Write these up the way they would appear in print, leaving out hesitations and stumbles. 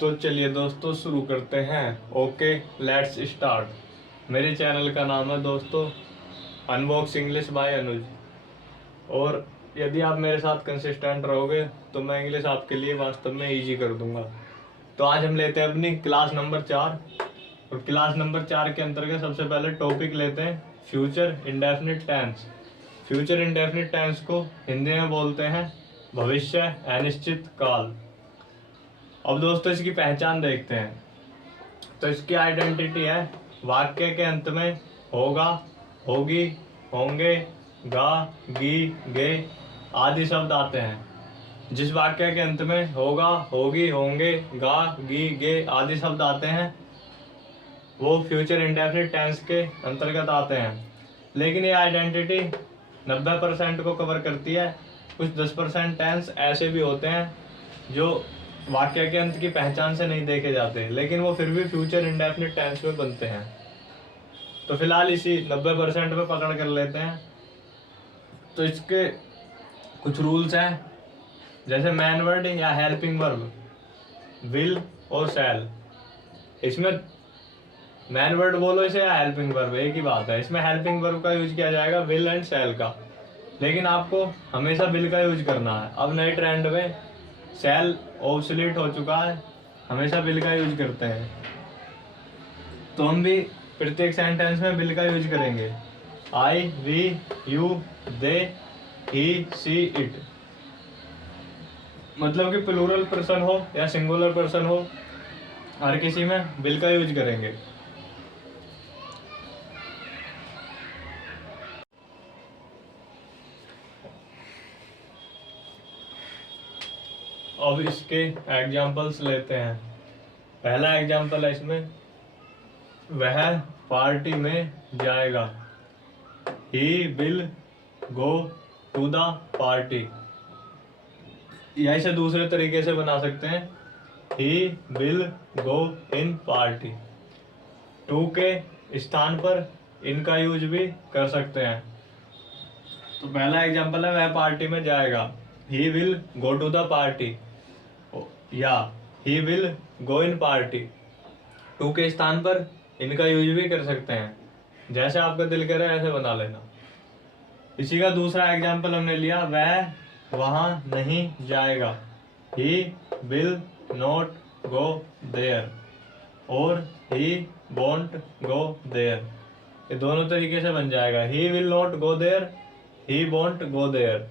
तो चलिए दोस्तों शुरू करते हैं। Okay, let's start. मेरे चैनल का नाम है दोस्तों अनबॉक्स इंग्लिश बाय अनुज। और यदि आप मेरे साथ कंसिस्टेंट रहोगे तो मैं इंग्लिश आपके लिए वास्तव में इजी कर दूंगा। तो आज हम लेते हैं अपनी क्लास नंबर 4। और क्लास नंबर 4 के अंतर्गत सबसे पहले टॉपिक लेते हैं future indefinite tense. Future indefinite tense को हिंदी में बोलते हैं भविष्य अनिश्चित काल। अब दोस्तों इसकी पहचान देखते हैं। तो इसकी आइडेंटिटी है वाक्य के अंत में होगा, होगी, होंगे, गा, गी, गे आदि शब्द आते हैं। जिस वाक्य के अंत में होगा, होगी, होंगे, गा, गी, गे आदि शब्द आते हैं वो फ्यूचर इंडेफिनिट टेंस के अंतर्गत आते हैं। लेकिन ये आइडेंटिटी 90% को कवर करती है। कुछ 10% टेंस ऐसे भी होते हैं जो वाक्य के अंत की पहचान से नहीं देखे जाते, लेकिन वो फिर भी फ्यूचर इंडेफिनिट टेंस में बनते हैं। तो फिलहाल इसी 90% पे पकड़ कर लेते हैं। तो इसके कुछ रूल्स हैं, जैसे मैन वर्ड या हेल्पिंग वर्ब, विल और शैल। इसमें मैन वर्ड बोलो इसे या हेल्पिंग वर्ब, एक ही बात है। इसमें हेल्पिंग वर्ब का यूज किया जाएगा विल एंड शैल का, लेकिन आपको हमेशा विल का यूज करना है। अब नए ट्रेंड में शैल ऑब्सोलीट हो चुका है, हमेशा विल का यूज करते हैं। तो हम भी प्रत्येक सेंटेंस में विल का यूज करेंगे। I, we, you, they, he, she, it. मतलब कि प्लूरल पर्सन हो या सिंगुलर पर्सन हो, हर किसी में विल का यूज करेंगे। अब इसके एग्जाम्पल्स लेते हैं। पहला एग्जाम्पल है इसमें, वह पार्टी में जाएगा। He will go to the party. या इसे दूसरे तरीके से बना सकते हैं, he will go in party. To के स्थान पर इनका यूज भी कर सकते हैं। तो पहला एग्जाम्पल है वह पार्टी में जाएगा, he will go to the party, या he will go in party. To के स्थान पर इनका यूज भी कर सकते हैं, जैसे आपका दिल करे ऐसे बना लेना। इसी का दूसरा एग्जाम्पल हमने लिया, वह वहां नहीं जाएगा। He will not go there और ही वोंट गो देयर। ये दोनों तरीके से बन जाएगा, he will not go there, he won't go there.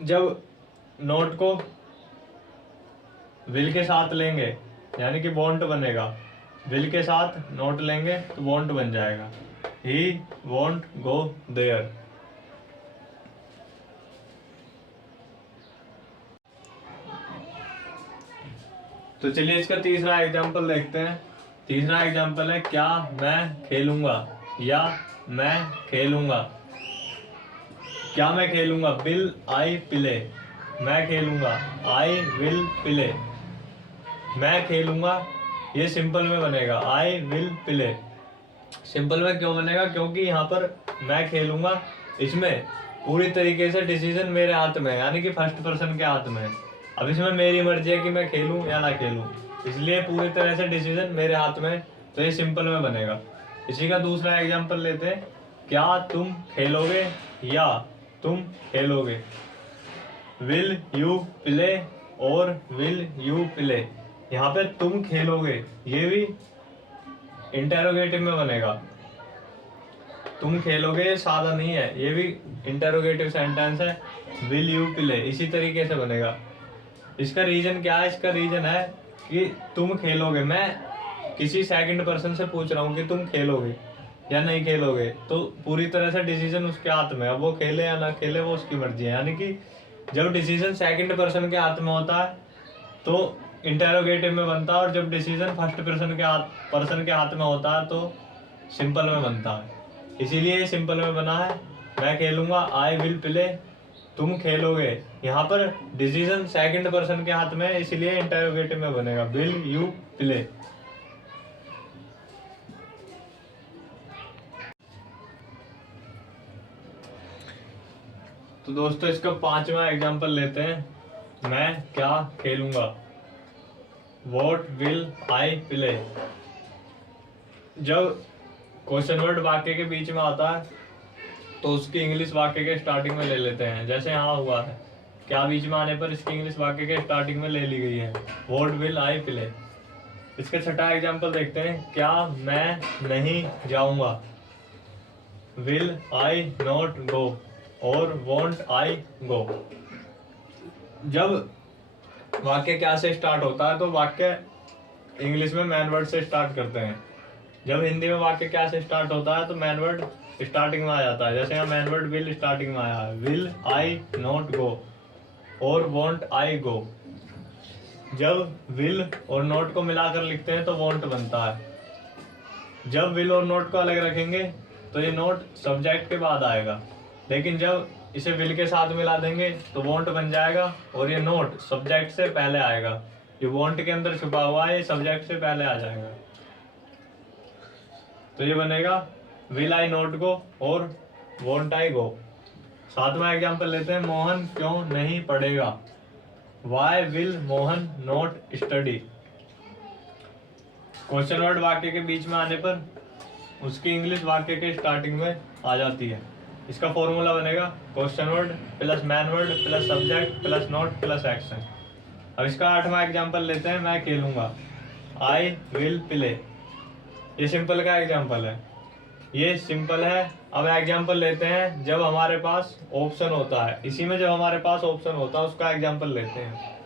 जब नोट को विल के साथ लेंगे यानी कि वोंट बनेगा, विल के साथ नोट लेंगे तो वोंट बन जाएगा, ही वोंट गो देयर। तो चलिए इसका तीसरा एग्जाम्पल देखते हैं। तीसरा एग्जाम्पल है, क्या मैं खेलूंगा या मैं खेलूंगा। क्या मैं खेलूंगा, विल आई प्ले। मैं खेलूंगा, आई विल प्ले। मैं खेलूंगा ये सिंपल में बनेगा, आई विल प्ले। सिंपल में क्यों बनेगा, क्योंकि यहाँ पर मैं खेलूंगा, इसमें पूरी तरीके से डिसीजन मेरे हाथ में है, यानी कि फर्स्ट पर्सन के हाथ में है। अब इसमें मेरी मर्जी है कि मैं खेलूं या ना खेलूं, इसलिए पूरी तरह से डिसीजन मेरे हाथ में, तो ये सिंपल में बनेगा। इसी का दूसरा एग्जाम्पल लेते हैं, क्या तुम खेलोगे या तुम खेलोगे। विल यू प्ले और विल यू प्ले। यहाँ पे तुम खेलोगे ये भी इंटेरोगेटिव में बनेगा। तुम खेलोगे ये सादा नहीं है, ये भी इंटेरोगेटिव सेंटेंस है, विल यू प्ले इसी तरीके से बनेगा। इसका रीजन क्या है, इसका रीजन है कि तुम खेलोगे, मैं किसी सेकंड पर्सन से पूछ रहा हूँ कि तुम खेलोगे या नहीं खेलोगे, तो पूरी तरह से डिसीजन उसके हाथ में है। वो खेले या ना खेले वो उसकी मर्जी है। यानी कि जब डिसीजन सेकंड पर्सन के हाथ में होता है तो इंटेरोगेटिव में बनता है, और जब डिसीजन फर्स्ट पर्सन के हाथ में होता है तो सिंपल में बनता है। इसीलिए ये सिंपल में बना है, मैं खेलूंगा, आई विल प्ले, तुम खेलोगे। यहाँ पर डिसीजन सेकंड पर्सन के हाथ में है, इसलिए इंटेरोगेटिव में बनेगा, विल यू प्ले। तो दोस्तों इसका पांचवा एग्जांपल लेते हैं, मैं क्या खेलूंगा। What will I play. जब क्वेश्चन वर्ड वाक्य के बीच में आता है तो उसकी इंग्लिश वाक्य के स्टार्टिंग में ले लेते हैं। जैसे यहाँ हुआ है, क्या बीच में आने पर इसकी इंग्लिश वाक्य के स्टार्टिंग में ले ली गई है, व्हाट विल आई प्ले। इसके छठा एग्जाम्पल देखते हैं, क्या मैं नहीं जाऊंगा, विल आई नॉट गो और वॉन्ट आई गो। जब वाक्य क्या से स्टार्ट होता है तो वाक्य इंग्लिश में मैन वर्ड से स्टार्ट करते हैं। जब हिंदी में वाक्य क्या से स्टार्ट होता है तो मैन वर्ड स्टार्टिंग में आ जाता है। जैसे यहाँ मैन वर्ड विल स्टार्टिंग में आया है, विल आई नॉट गो और वॉन्ट आई गो। जब विल और नॉट को मिलाकर लिखते हैं तो वॉन्ट बनता है। जब विल और नॉट को अलग रखेंगे तो ये नॉट सब्जेक्ट के बाद आएगा, लेकिन जब इसे विल के साथ मिला देंगे तो वॉन्ट बन जाएगा और ये नॉट सब्जेक्ट से पहले आएगा। ये वॉन्ट के अंदर छुपा हुआ है, ये सब्जेक्ट से पहले आ जाएगा, तो ये बनेगा विल आई नॉट गो और वॉन्ट आई गो। सातवां एग्जाम्पल लेते हैं, मोहन क्यों नहीं पढ़ेगा, why will Mohan not study. Question word वाक्य के बीच में आने पर उसकी इंग्लिश वाक्य के स्टार्टिंग में आ जाती है। इसका फॉर्मूला बनेगा question word plus man word plus subject plus not plus action. अब इसका आठवां एग्जाम्पल लेते हैं, मैं खेलूंगा, आई विल प्ले। ये सिंपल का एग्जाम्पल है, ये सिंपल है। अब एग्जाम्पल लेते हैं जब हमारे पास ऑप्शन होता है, इसी में जब हमारे पास ऑप्शन होता है उसका एग्जाम्पल लेते हैं।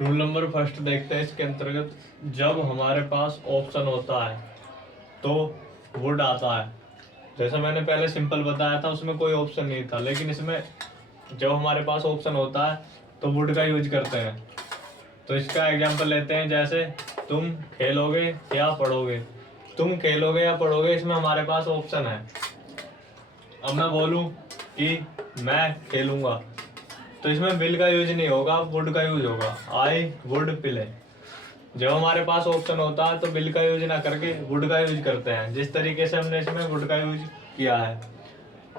रूल नंबर फर्स्ट देखते हैं इसके अंतर्गत, जब हमारे पास ऑप्शन होता है तो वुड आता है। जैसा मैंने पहले सिंपल बताया था उसमें कोई ऑप्शन नहीं था, लेकिन इसमें जब हमारे पास ऑप्शन होता है तो वुड का यूज करते हैं। तो इसका एग्जांपल लेते हैं, जैसे तुम खेलोगे या पढ़ोगे। तुम खेलोगे या पढ़ोगे, इसमें हमारे पास ऑप्शन है। अब मैं बोलूं कि मैं खेलूंगा तो इसमें विल का यूज नहीं होगा, वुड का यूज होगा, आई वुड प्ले। जब हमारे पास ऑप्शन होता है तो विल का यूज ना करके वुड का यूज करते हैं, जिस तरीके से हमने इसमें वुड का यूज किया है।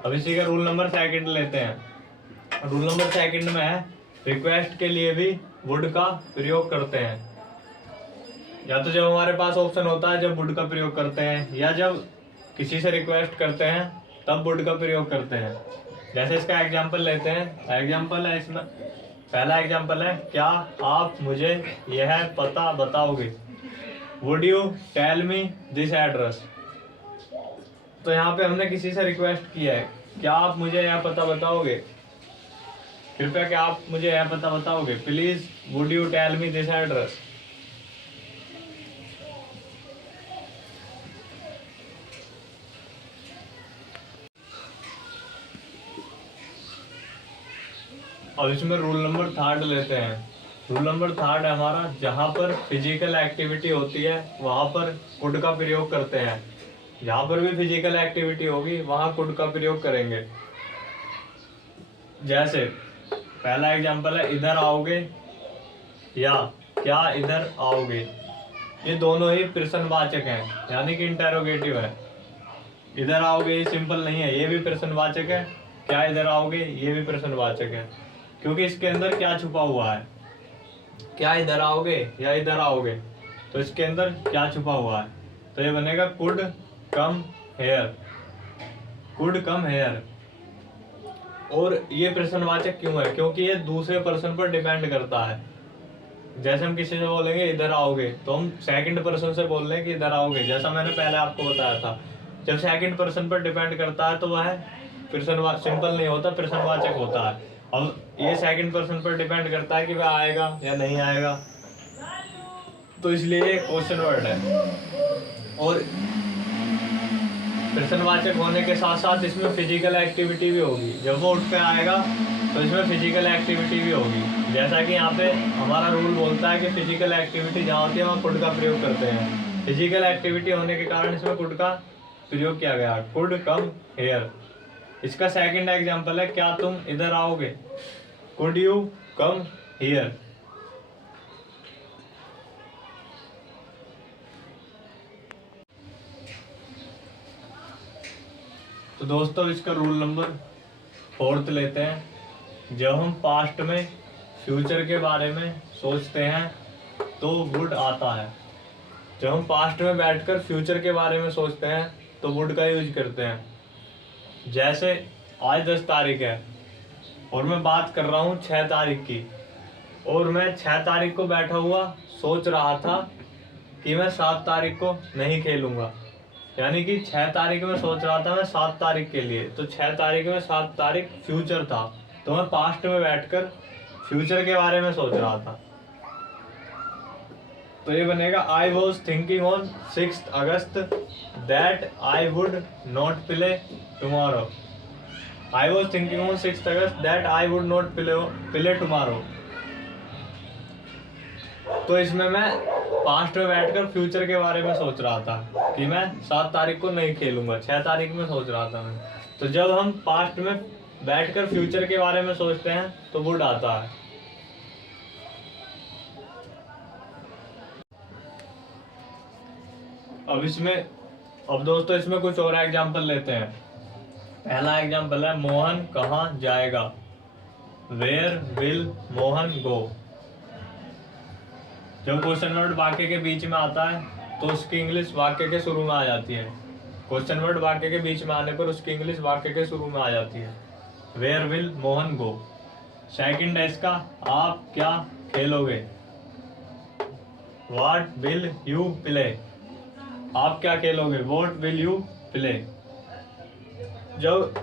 अब इसी का रूल नंबर सेकंड लेते हैं। रूल नंबर सेकंड में है, रिक्वेस्ट के लिए भी वुड का प्रयोग करते हैं। या तो जब हमारे पास ऑप्शन होता है जब वुड का प्रयोग करते हैं, या जब किसी से रिक्वेस्ट करते हैं तब वुड का प्रयोग करते हैं। जैसे इसका एग्जाम्पल लेते हैं, एग्जाम्पल है इसमें, पहला एग्जाम्पल है, क्या आप मुझे यह पता बताओगे, would you tell me this address. तो यहाँ पे हमने किसी से रिक्वेस्ट किया है, क्या आप मुझे यह पता बताओगे, कृपया क्या आप मुझे यह पता बताओगे, please would you tell me this address. अब इसमें रूल नंबर थर्ड लेते हैं। रूल नंबर थर्ड है हमारा, जहाँ पर फिजिकल एक्टिविटी होती है वहाँ पर कुड का प्रयोग करते हैं। जहाँ पर भी फिजिकल एक्टिविटी होगी वहाँ कुड का प्रयोग करेंगे। जैसे पहला एग्जांपल है, इधर आओगे या क्या इधर आओगे। ये दोनों ही प्रश्नवाचक हैं, यानी कि इंटेरोगेटिव है। इधर आओगे ये सिंपल नहीं है, ये भी प्रश्नवाचक है। क्या इधर आओगे, ये भी प्रश्नवाचक है, क्योंकि इसके अंदर क्या छुपा हुआ है, क्या इधर आओगे या इधर आओगे, तो इसके अंदर क्या छुपा हुआ है। तो ये बनेगा could come here, could come here. और ये प्रश्नवाचक क्यों है, क्योंकि ये दूसरे पर्सन पर डिपेंड करता है। जैसे हम किसी से बोलेंगे इधर आओगे तो हम सेकंड पर्सन से बोल रहे हैं कि इधर आओगे, जैसा मैंने पहले आपको बताया था। जब सेकंड पर्सन पर डिपेंड करता है तो वह सिंपल नहीं होता, प्रश्नवाचक होता है। अब ये सेकंड पर्सन पर डिपेंड करता है कि वह आएगा या नहीं आएगा, तो इसलिए ये क्वेश्चन वर्ड है। और प्रश्नवाचक होने के साथ साथ इसमें फिजिकल एक्टिविटी भी होगी। जब वो उठ कर आएगा तो इसमें फिजिकल एक्टिविटी भी होगी। जैसा कि यहाँ पे हमारा रूल बोलता है कि फिजिकल एक्टिविटी जहाँ होती है वहाँ कुड का प्रयोग करते हैं। फिजिकल एक्टिविटी होने के कारण इसमें कुड का प्रयोग किया गया, कुड कम हेयर। इसका सेकंड एग्जांपल है, क्या तुम इधर आओगे, कुड यू कम हियर। तो दोस्तों इसका रूल नंबर 4 लेते हैं। जब हम पास्ट में फ्यूचर के बारे में सोचते हैं तो वुड आता है। जब हम पास्ट में बैठकर फ्यूचर के बारे में सोचते हैं तो वुड का यूज करते हैं। जैसे आज 10 तारीख है और मैं बात कर रहा हूँ 6 तारीख की, और मैं 6 तारीख को बैठा हुआ सोच रहा था कि मैं 7 तारीख को नहीं खेलूंगा, यानी कि 6 तारीख में सोच रहा था मैं 7 तारीख के लिए, तो 6 तारीख में 7 तारीख फ्यूचर था, तो मैं पास्ट में बैठकर फ्यूचर के बारे में सोच रहा था। तो ये बनेगा I was thinking on 6 August that I would not play tomorrow. I was thinking on 6 August that I would not play tomorrow. तो इसमें मैं पास्ट में बैठकर फ्यूचर के बारे में सोच रहा था कि मैं 7 तारीख को नहीं खेलूंगा, 6 तारीख में सोच रहा था मैं। तो जब हम पास्ट में बैठकर फ्यूचर के बारे में सोचते हैं तो वुड आता है। अब दोस्तों इसमें कुछ और एग्जाम्पल लेते हैं। पहला एग्जाम्पल है मोहन कहाँ जाएगा। वेयर विल मोहन गो। जब क्वेश्चन वर्ड वाक्य के बीच में आता है तो उसकी इंग्लिश वाक्य के शुरू में आ जाती है। क्वेश्चन वर्ड वाक्य के बीच में आने पर उसकी इंग्लिश वाक्य के शुरू में आ जाती है। Where will Mohan go. Second है इसका आप क्या खेलोगे। What will you play. आप क्या खेलोगे, व्हाट विल यू प्ले। जब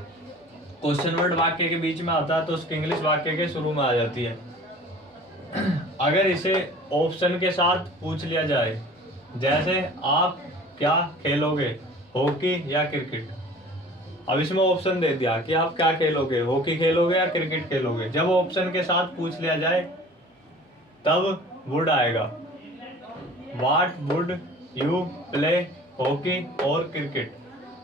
क्वेश्चन वर्ड वाक्य के बीच में आता है तो उसकी इंग्लिश वाक्य के शुरू में आ जाती है। अगर इसे ऑप्शन के साथ पूछ लिया जाए, जैसे आप क्या खेलोगे, हॉकी या क्रिकेट। अब इसमें ऑप्शन दे दिया कि आप क्या खेलोगे, हॉकी खेलोगे या क्रिकेट खेलोगे। जब ऑप्शन के साथ पूछ लिया जाए तब वुड आएगा। What would you play hockey और cricket.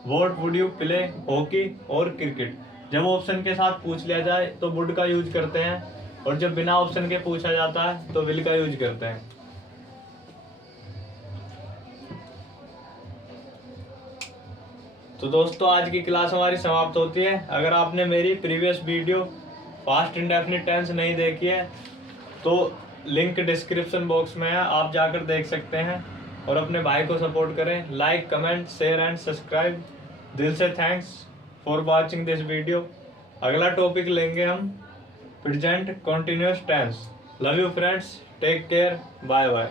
What would you play hockey और क्रिकेट। जब ऑप्शन के साथ पूछ लिया जाए तो वुड का यूज करते हैं, और जब बिना ऑप्शन के पूछा जाता है तो विल का यूज करते हैं। तो दोस्तों आज की क्लास हमारी समाप्त होती है। अगर आपने मेरी previous video past indefinite tense नहीं देखी है तो लिंक डिस्क्रिप्शन बॉक्स में है, आप जाकर देख सकते हैं। और अपने भाई को सपोर्ट करें। Like, comment, share and subscribe. दिल से thanks for watching this video. अगला टॉपिक लेंगे हम present continuous tense. Love you friends, take care, bye bye.